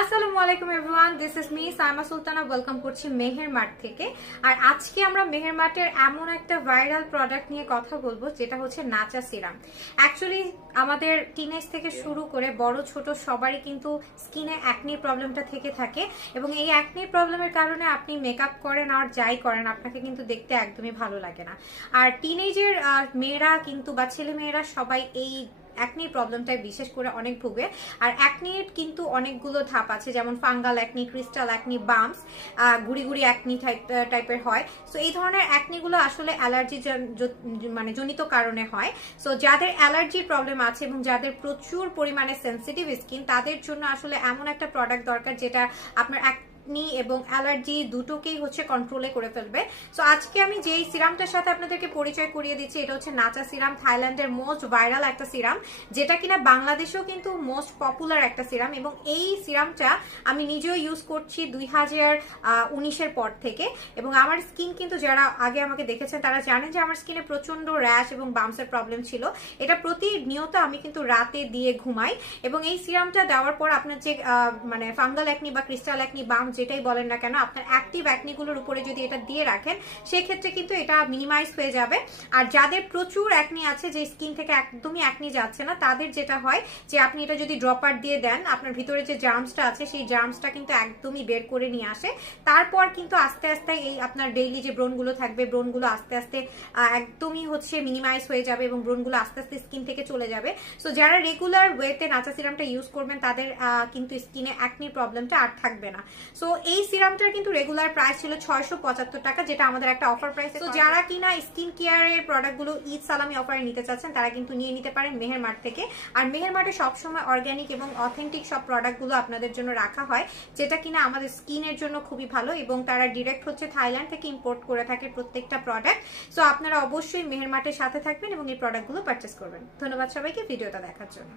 আসসালামু আলাইকুম everyone, this is me Saima Sultana. Welcome করছি মেহের মার্ট থেকে। আর আজকে আমরা মেহের মার্টের এমন একটা ভাইরাল প্রোডাক্ট নিয়ে কথা বলবো যেটা হচ্ছে নাচা সিরাম। অ্যাকচুয়ালি আমাদের টিনেজ থেকে শুরু করে বড় ছোট সবারই কিন্তু স্কিনে অ্যাকনি প্রবলেমটা থেকে থাকে, এবং এই অ্যাকনি প্রবলেমের কারণে আপনি মেকআপ করেন আর যাই করেন আপনাকে কিন্তু দেখতে একদমই ভালো লাগে না। আর টিনেজের মেয়েরা কিন্তু বা ছেলে মেয়েরা সবাই এই অ্যাকনি প্রবলেমটাই বিশেষ করে অনেক ভুগে। আর অ্যাকনির কিন্তু অনেকগুলো ধাপ আছে, যেমন fungal acne, crystal acne, bumps, গুড়ি গুড়ি অ্যাকনি টাইপের হয়। সো এই ধরনের অ্যাকনিগুলো আসলে অ্যালার্জি মানে জনিত কারণে হয়। সো যাদের অ্যালার্জির প্রবলেম আছে এবং যাদের প্রচুর পরিমাণে সেনসিটিভ স্কিন, তাদের জন্য আসলে এমন একটা প্রোডাক্ট দরকার যেটা আপনার এবং অ্যালার্জি দুটোকেই হচ্ছে কন্ট্রোলে করে ফেলবে। সো আজকে আমি যেই সিরামটার সাথে আপনাদেরকে পরিচয় করিয়ে দিচ্ছি এটা হচ্ছে নাচা সিরাম, থাইল্যান্ডের মোস্ট ভাইরাল একটা সিরাম, যেটা কিনা বাংলাদেশেও কিন্তু মোস্ট পপুলার একটা সিরাম। এবং এই সিরামটা আমি নিজেও ইউজ করছি 2019-এর পর থেকে। এবং আমার স্কিন কিন্তু যারা আগে আমাকে দেখেছেন তারা জানেন যে আমার স্কিনে প্রচন্ড র্যাশ এবং বাম্পসের প্রবলেম ছিল। এটা প্রতিনিয়ত আমি কিন্তু রাতে দিয়ে ঘুমাই, এবং এই সিরামটা দেওয়ার পর আপনার যে মানে ফাঙ্গাল অ্যাকনি বা ক্রিস্টাল অ্যাকনি, বাম্পস যেটাই বলেন না কেন, আপনার অ্যাক্টিভ অ্যাকনিগুলোর উপরে যদি এটা দিয়ে রাখেন সেক্ষেত্রে কিন্তু এটা মিনিমাইজ হয়ে যাবে। আর যাদের প্রচুর অ্যাকনি আছে, যে স্কিন থেকে একদমই অ্যাকনি যাচ্ছে না, তাদের যেটা হয় যে আপনি এটা যদি ড্রপার দিয়ে দেন, আপনার ভিতরে যে জার্মসটা আছে সেই জার্মসটা কিন্তু একদমই বের করে নিয়ে আসে। তারপর কিন্তু আস্তে আস্তে এই আপনার ডেইলি যে ব্রণগুলো থাকবে, ব্রণগুলো আস্তে আস্তে একদমই হচ্ছে মিনিমাইজ হয়ে যাবে এবং ব্রণগুলো আস্তে আস্তে স্কিন থেকে চলে যাবে। সো যারা রেগুলার ওয়েতে নাচা সিরামটা ইউজ করবেন তাদের কিন্তু স্কিনে অ্যাকনির প্রবলেমটা আর থাকবে না। সো এই সিরামটার কিন্তু রেগুলার প্রাইস ছিল 675 টাকা, যেটা আমাদের একটা অফার প্রাইস। তো যারা কিনা স্কিন কেয়ারের প্রোডাক্টগুলো ঈদ সালামি অফারে নিতে চাচ্ছেন তারা কিন্তু নিয়ে নিতে পারেন মেহের মার্ট থেকে। আর মেহের মার্টে সবসময় অর্গানিক এবং অথেন্টিক সব প্রোডাক্টগুলো আপনাদের জন্য রাখা হয়, যেটা কিনা আমাদের স্কিনের জন্য খুবই ভালো, এবং তারা ডিরেক্ট হচ্ছে থাইল্যান্ড থেকে ইম্পোর্ট করে থাকে প্রত্যেকটা প্রোডাক্ট। সো আপনারা অবশ্যই মেহের মার্টের সাথে থাকবেন এবং এই প্রোডাক্টগুলো পারচেস করবেন। ধন্যবাদ সবাইকে ভিডিওটা দেখার জন্য।